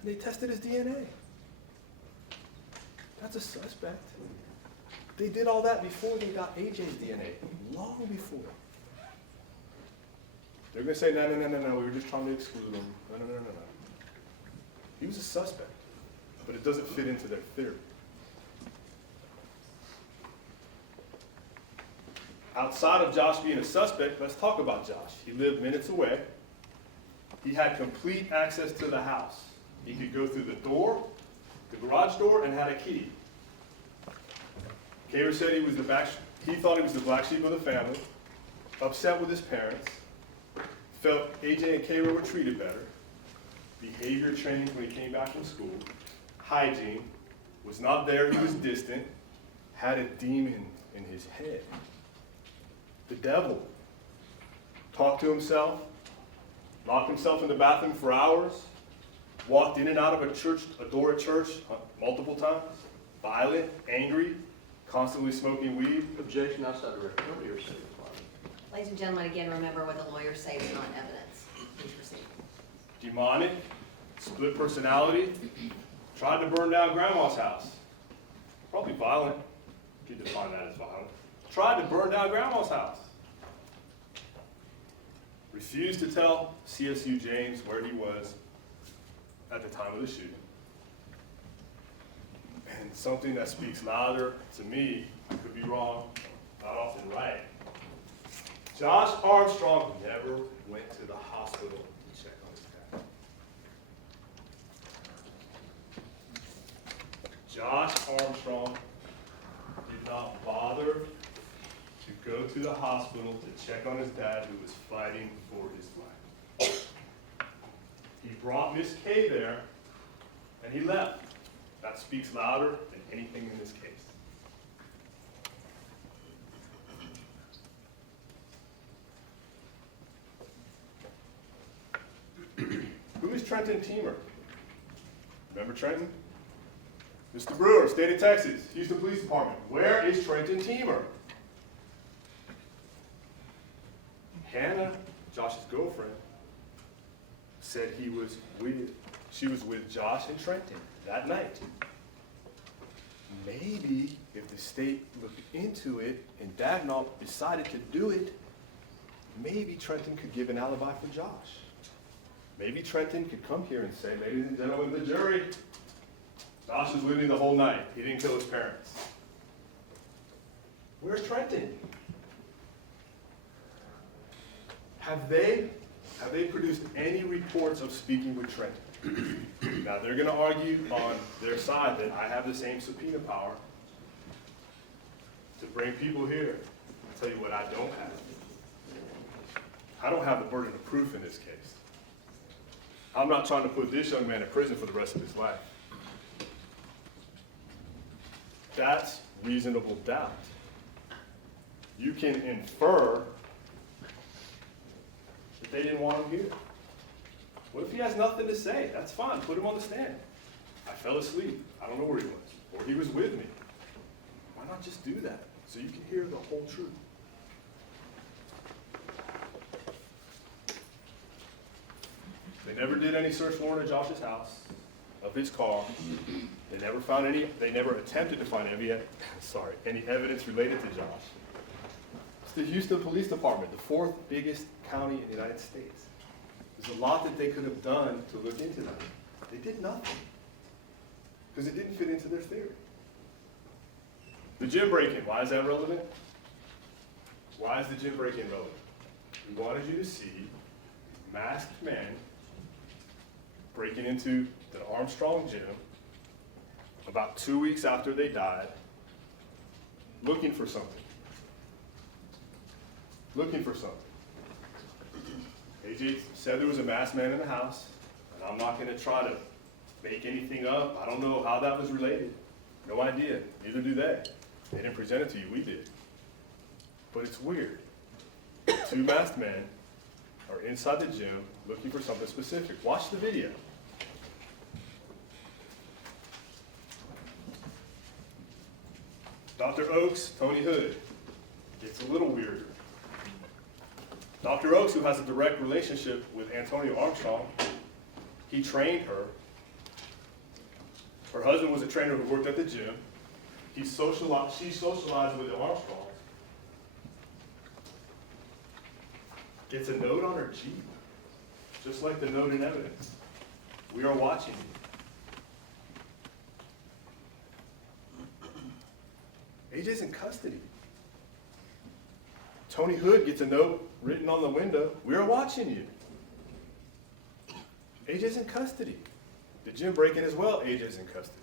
And they tested his DNA. That's a suspect. They did all that before they got AJ's DNA, long before. They're going to say, no, we were just trying to exclude him. No. He was a suspect, but it doesn't fit into their theory. Outside of Josh being a suspect, let's talk about Josh. He lived minutes away. He had complete access to the house. He could go through the door, the garage door, and had a key. Kaver said he thought he was the black sheep of the family, upset with his parents, felt AJ and Kaver were treated better, behavior changed when he came back from school, hygiene, was not there, he was distant, had a demon in his head. The devil. Talked to himself, locked himself in the bathroom for hours, walked in and out of a door at church multiple times, violent, angry, constantly smoking weed. Objection outside the record. Nobody ever said it. Ladies and gentlemen, again, remember what the lawyers say is not evidence. Please proceed. Demonic, split personality, tried to burn down grandma's house. Probably violent. You could define that as violent. Tried to burn down grandma's house. Refused to tell CSU James where he was at the time of the shooting. And something that speaks louder to me, I could be wrong, not often right. Josh Armstrong never went to the hospital to check on his dad. Josh Armstrong did not bother to go to the hospital to check on his dad who was fighting for his life. He brought Miss Kay there and he left. That speaks louder than anything in this case. Who is Trenton Teamer? Remember Trenton? Mr. Brewer, state of Texas, Houston Police Department. Where is Trenton Teamer? Hannah, Josh's girlfriend, said she was with Josh and Trenton that night. Maybe if the state looked into it and Dagnall decided to do it, maybe Trenton could give an alibi for Josh. Maybe Trenton could come here and say, ladies and gentlemen of the jury, Josh was with me the whole night. He didn't kill his parents. Where's Trenton? Have they produced any reports of speaking with Trenton? Now, they're going to argue on their side that I have the same subpoena power to bring people here. I'll tell you what I don't have. I don't have the burden of proof in this case. I'm not trying to put this young man in prison for the rest of his life. That's reasonable doubt. You can infer that they didn't want him here. What if he has nothing to say? That's fine. Put him on the stand. I fell asleep. I don't know where he was. Or he was with me. Why not just do that so you can hear the whole truth? They never did any search warrant at Josh's house, of his car. They never attempted to find any evidence related to Josh. It's the Houston Police Department, the fourth biggest county in the United States. There's a lot that they could have done to look into that. They did nothing, because it didn't fit into their theory. The gym break-in, why is that relevant? Why is the gym break-in relevant? We wanted you to see masked men breaking into the Armstrong gym about 2 weeks after they died, looking for something. AJ said there was a masked man in the house, and I'm not going to try to make anything up. I don't know how that was related. No idea. Neither do they. They didn't present it to you. We did. But it's weird. Two masked men are inside the gym looking for something specific. Watch the video. Dr. Oaks, Tony Hood. Gets a little weirder. Dr. Oaks, who has a direct relationship with Antonio Armstrong, he trained her. Her husband was a trainer who worked at the gym. She socialized with the Armstrongs. Gets a note on her Jeep, just like the note in evidence. We are watching you. AJ's in custody. Tony Hood gets a note written on the window. We are watching you. AJ's in custody. The gym break-in as well, AJ's in custody.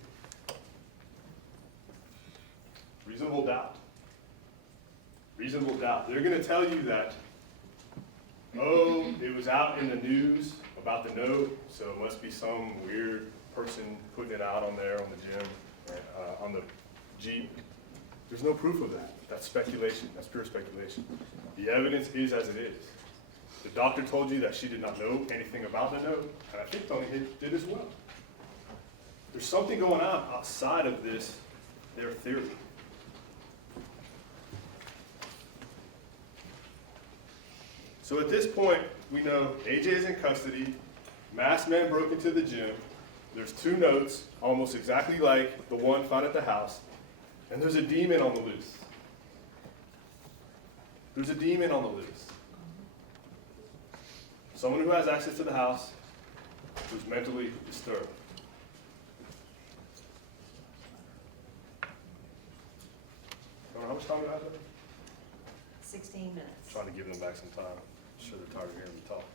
Reasonable doubt. Reasonable doubt. They're going to tell you that, oh, it was out in the news about the note, so it must be some weird person putting it out on there on the gym, on the Jeep. There's no proof of that. That's speculation. That's pure speculation. The evidence is as it is. The doctor told you that she did not know anything about the note, and I think Tony did as well. There's something going on outside of this, their theory. So at this point, we know AJ is in custody, masked men broke into the gym, there's two notes, almost exactly like the one found at the house, and there's a demon on the loose. There's a demon on the loose. Someone who has access to the house, who's mentally disturbed. I don't know how much time do I have left? 16 minutes. Trying to give them back some time. I'm sure they're tired of hearing me talk.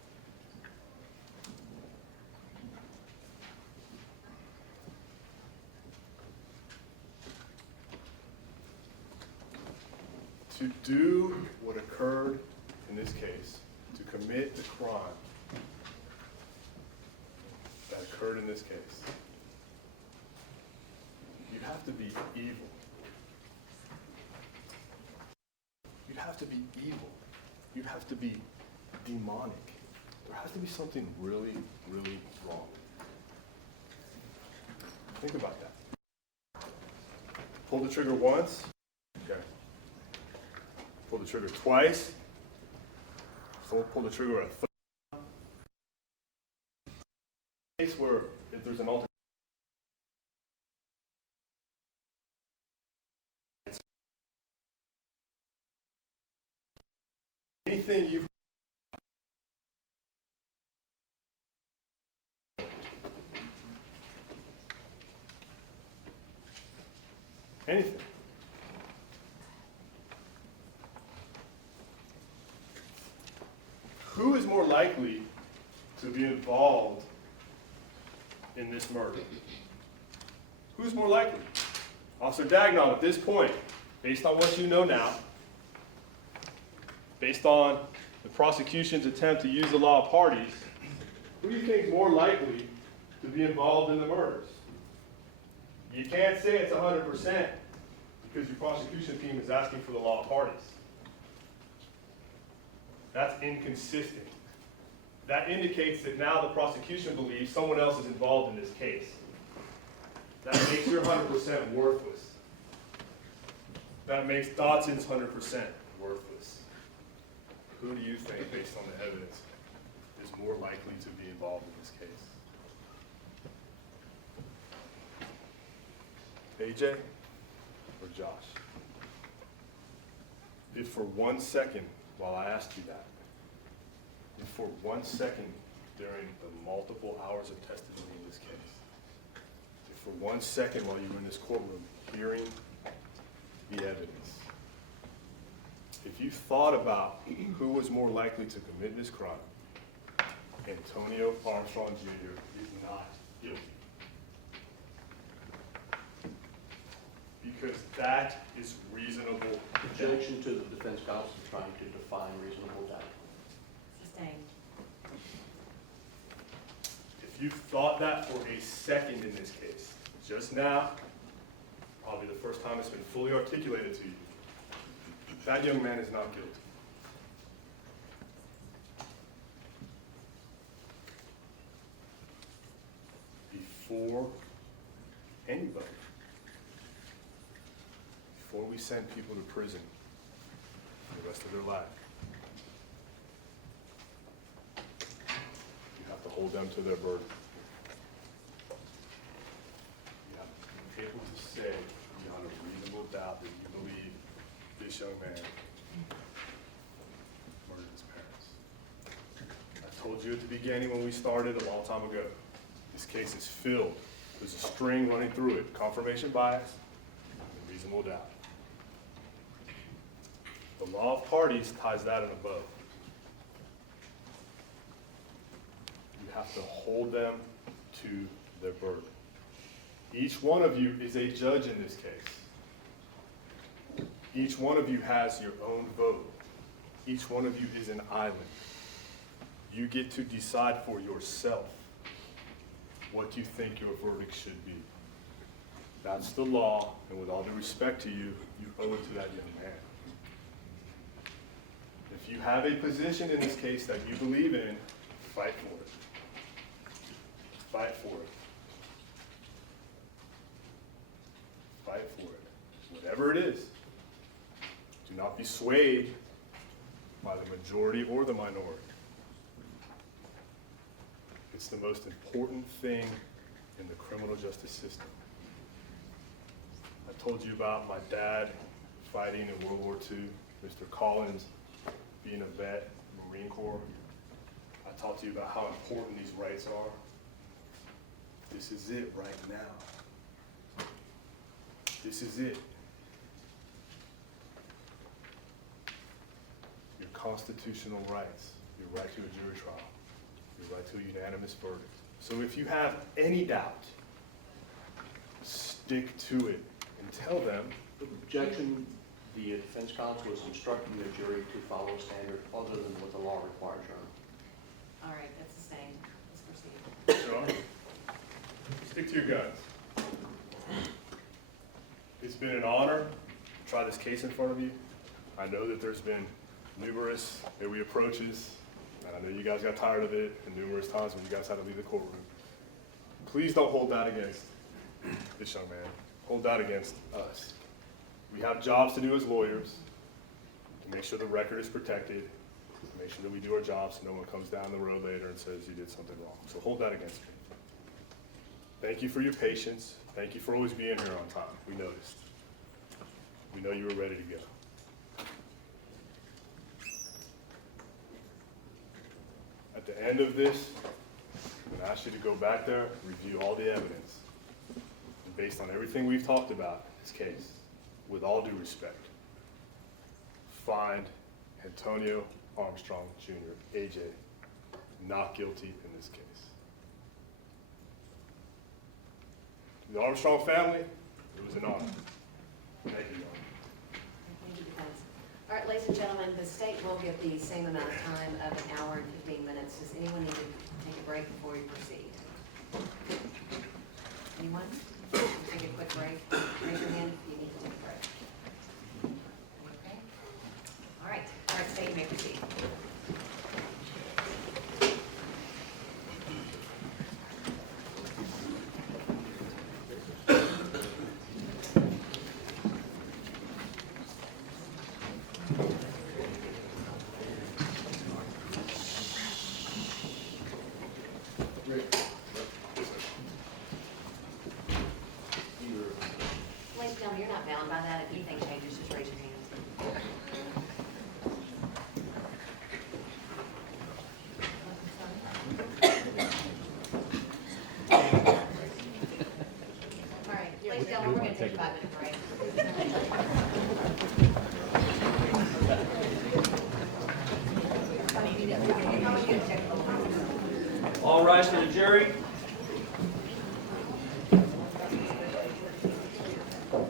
To do what occurred in this case, to commit the crime that occurred in this case, you have to be evil. You have to be evil. You have to be demonic. There has to be something really, really wrong. Think about that. Pull the trigger once. Okay. Pull the trigger twice. So pull the trigger a third time. Case where if there's an altercation, anything you anything. Who is more likely to be involved in this murder? Who's more likely? Officer Dagnon, at this point, based on what you know now, based on the prosecution's attempt to use the law of parties, who do you think is more likely to be involved in the murders? You can't say it's 100% because your prosecution team is asking for the law of parties. That's inconsistent. That indicates that now the prosecution believes someone else is involved in this case. That makes your 100% worthless. That makes Dodson's 100% worthless. Who do you think, based on the evidence, is more likely to be involved in this case? AJ or Josh? If for 1 second, while I asked you that, if for 1 second during the multiple hours of testimony in this case, if for 1 second while you were in this courtroom hearing the evidence, if you thought about who was more likely to commit this crime, Antonio Armstrong Jr. is not guilty. Because that is reasonable. Objection to the defense counsel trying to define reasonable doubt. Sustained. If you thought that for a second in this case, just now, probably the first time it's been fully articulated to you, that young man is not guilty. Before anybody, before we send people to prison for the rest of their life, you have to hold them to their burden. You have to be able to say beyond a reasonable doubt that you believe this young man murdered his parents. I told you at the beginning when we started a long time ago, this case is filled. There's a string running through it. Confirmation bias and reasonable doubt. The law of parties ties that and above. You have to hold them to their burden. Each one of you is a judge in this case. Each one of you has your own vote. Each one of you is an island. You get to decide for yourself what you think your verdict should be. That's the law, and with all due respect to you, you owe it to that young man. If you have a position in this case that you believe in, fight for it. Fight for it. Fight for it. Whatever it is. Do not be swayed by the majority or the minority. It's the most important thing in the criminal justice system. I told you about my dad fighting in World War II, Mr. Collins being a vet, Marine Corps. I talked to you about how important these rights are. This is it right now. This is it. constitutional rights, your right to a jury trial, your right to a unanimous verdict. So if you have any doubt, stick to it and tell them. Objection, the defense counsel is instructing the jury to follow a standard other than what the law requires, Your Honor. All right, that's the same. Let's proceed. Your Honor, stick to your guns. It's been an honor to try this case in front of you. I know that there's been numerous approaches, and I know you guys got tired of it, and numerous times when you guys had to leave the courtroom. Please don't hold that against this young man. Hold that against us. We have jobs to do as lawyers to make sure the record is protected, to make sure that we do our jobs so no one comes down the road later and says you did something wrong. So hold that against me. Thank you for your patience. Thank you for always being here on time. We noticed. We know you were ready to go. At the end of this, I'm going to ask you to go back there, review all the evidence. And based on everything we've talked about in this case, with all due respect, find Antonio Armstrong Jr., AJ, not guilty in this case. To the Armstrong family, it was an honor. Thank you, Your Honor. Thank you, defense. All right, ladies and gentlemen, the state will get the same amount of time of an hour and 15 minutes. Does anyone need to take a break before we proceed? Anyone? Take a quick break. Raise your hand if you need to take a break. Okay. All right, state, you may proceed. Ladies and gentlemen, you're not bound by that. If anything changes, just raise your hand. All right, ladies and gentlemen, we're going to take a 5-minute break. All rise to the jury. All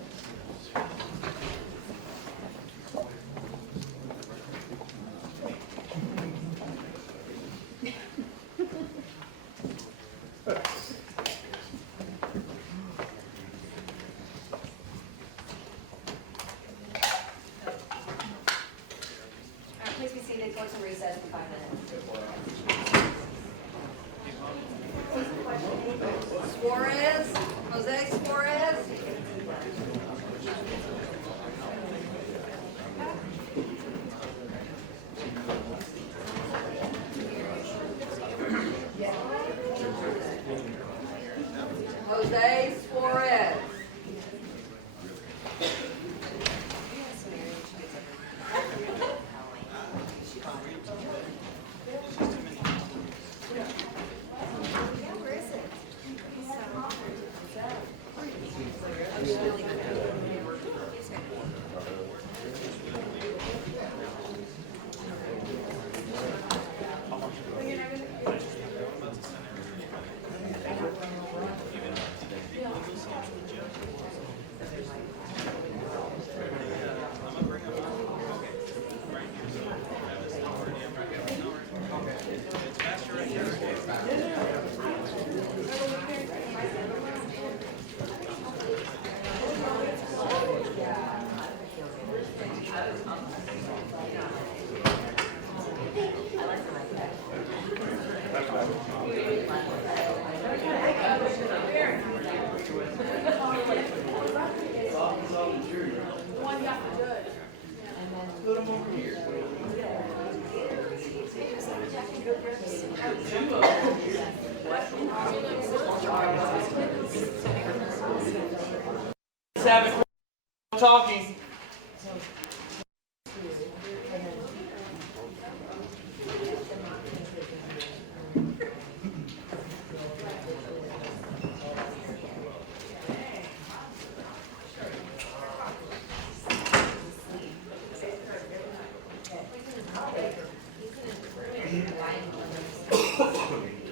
right, please be seated. Close and recess for 5 minutes. Suarez, Jose Suarez. Jose Suarez. Savage talking. I mean,